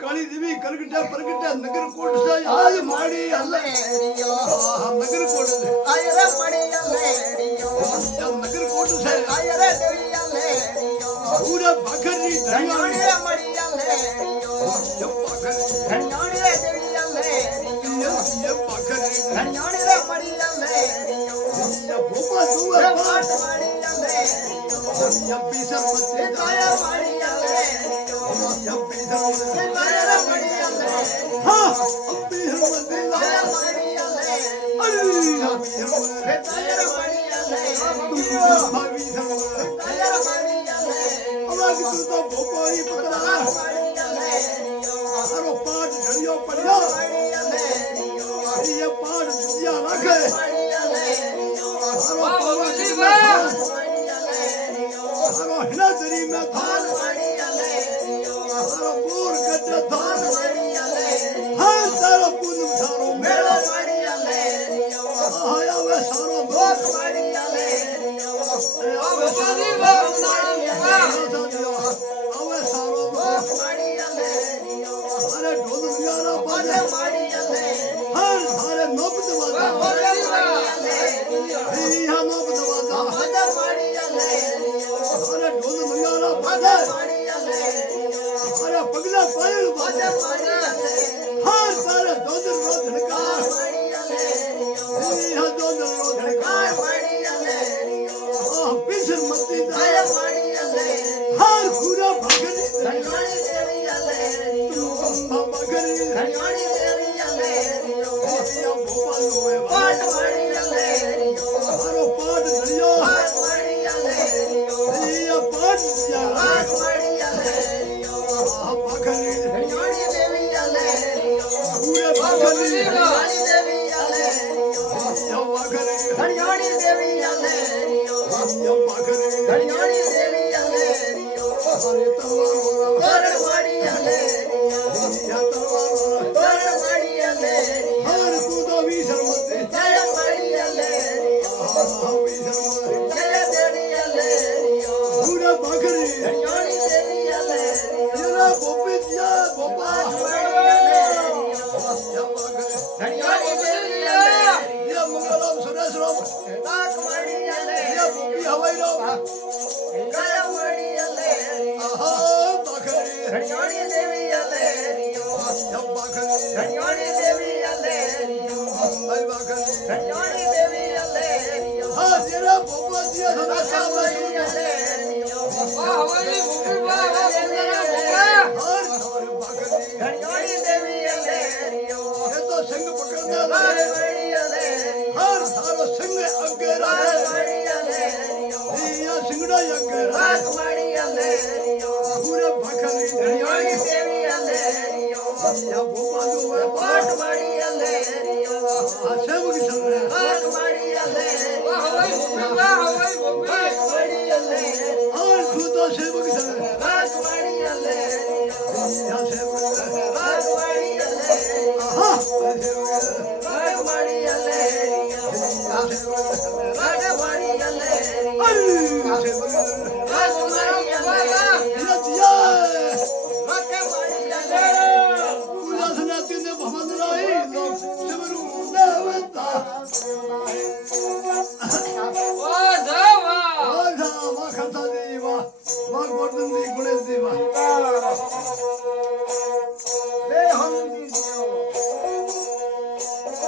काली देवी करगटा परगटा नगर coat से आज माड़ी हल्लेरियो नगर कोट से आयरे मड़ी हल्लेरियो नगर कोट से आयरे देवी हल्लेरियो पूरा बखरी धन्योनी मड़ी हल्लेरियो ये बखरी धन्योनी देवी हल्लेरियो ये बखरी धन्योनी मड़ी हल्लेरियो ये भोपा दुआ पाट मड़ी हल्लेरियो ये पीसर मते ताया मड़ी हल्लेरियो ये पीसर मते ताया मड़ी हल्लेरियो हां अब्बी हमते ताया मड़ी हल्लेरियो अरे ये ताया मड़ी हल्लेरियो भाभी सब ताया मड़ी हल्लेरियो आवाज तू तो भोपा ही पकड़ा मड़ी हल्लेरियो अरे पाट धरियो पड़ियो मड़ी हल्लेरियो ये पाट दिया रखे मड़ी हल्लेरियो अरे बाबूजी अरे हिना दरी में थाल मड़ी हल्लेरियो अरे बोर गड्ढा थाल मड़ी हल्लेरियो हां तारो पूनम सारो मेरा मड़ी हल्लेरियो आया वे सारो लोक मड़ी हल्लेरियो बाबूजी आवे सारो लोक मड़ी हल्लेरियो अरे ढोल नगारा बाजे बाजे मड़ी हल्लेरियो हर सारे नोबत वादा बाजे मड़ी हल्लेरियो यहाँ नोबत वादा बाजे मड़ी हल्लेरियो अरे ढोल नगारा बाजे बाजे मड़ी हल्लेरियो अरे पगला पायल बाजे बाजे मड़ी हल्लेरियो हर सारे दोदर रो धड़का मड़ी हल्लेरियो यहाँ दोदर रो धड़का मड़ी हल्लेरियो पीछे मत्ती ताया मड़ी हल्लेरियो हर पूरा भगरी धन्योनी देवी हल्लेरियो भगरी धन्योनी देवी हल्लेरियो यहाँ भोपाल हुए पाट मड़ी हल्लेरियो अरे पाट धरियो पाट मड़ी हल्लेरियो ये पाट दिया पाट मड़ी हल्लेरियो भगरी धन्योनी देवी हल्लेरियो पूरे भगरी धन्योनी देवी हल्लेरियो यहाँ भगरी धन्योनी देवी हल्लेरियो यहाँ भगरी धन्योनी देवी हल्लेरियो अरे तलवार वाला तोरण मड़ी हल्लेरियो यहाँ तलवार वाला तोरण मड़ी हल्लेरियो हर तू तो भी शर्मते जय मड़ी हल्लेरियो भी शर्मते जय देवी हल्लेरियो पूरा भगरी धन्योनी देवी हल्लेरियो जरा बोपी दिया बोपा मड़ी हल्लेरियो यहाँ भगरी धन्योनी देवी हल्लेरियो ये मंगलम सुरेश राम नाक मड़ी ये हल्लेरियो बोपी हवाई राम गया मड़ी हल्लेरियो भगरी धन्योनी देवी हल्लेरियो यहाँ भगरी धन्योनी देवी हल्लेरियो भाई भगरी धन्योनी देवी हल्लेरियो हाँ जरा बोपा दिया सदा मड़ी सामने हल्लेरियो हर सारे भगरी धन्योनी देवी हल्लेरियो ये तो सिंह पकड़ने मड़ी वाले हल्लेरियो हर सारो सिंह अगे रहे मड़ी हल्लेरियो ये सिंगड़ा अगे रहे मड़ी हल्लेरियो पूरे भगरी धन्योनी देवी हल्लेरियो या भोपाल हुए पाट मड़ी हल्लेरियो सेव की चल रहे पाट मड़ी हल्लेरियो पाट मड़ी हल्लेरियो और तू तो सेव की चल रहे पाट मड़ी हल्लेरियो या सेव पाट मड़ी हल्लेरियो हाँ पाट मड़ी हल्लेरियो पाट मड़ी हल्लेरियो अरे पाट मड़ी हल्लेरियो दिया दिया पाट मड़ी हल्लेरियो पूजा सनाती ने भवन राही लोग सिमरू देवता और सा वा खता दी वा गोर्धन दी